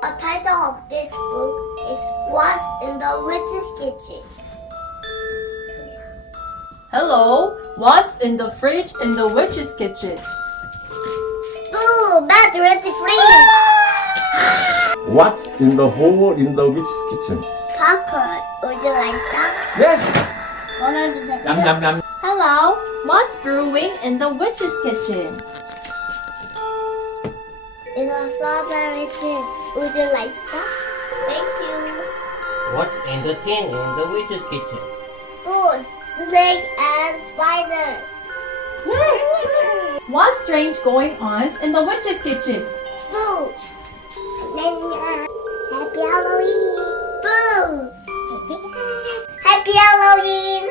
The title of this book is What's in the Witch's Kitchen. Hello, what's in the fridge in the witch's kitchen? Boo! Bad ready freeze! What in the hole in the witch's kitchen? Popcorn, would you like some? Yes! 원하는 Yum yum yum. Hello, what's brewing in the witch's kitchen? It's a strawberry tin. Would you like some? Thank you. What's in the tin in the witch's kitchen? Boo! Snake and spider. What's strange going on in the witch's kitchen? Boo! Happy Halloween! Boo! Happy Halloween!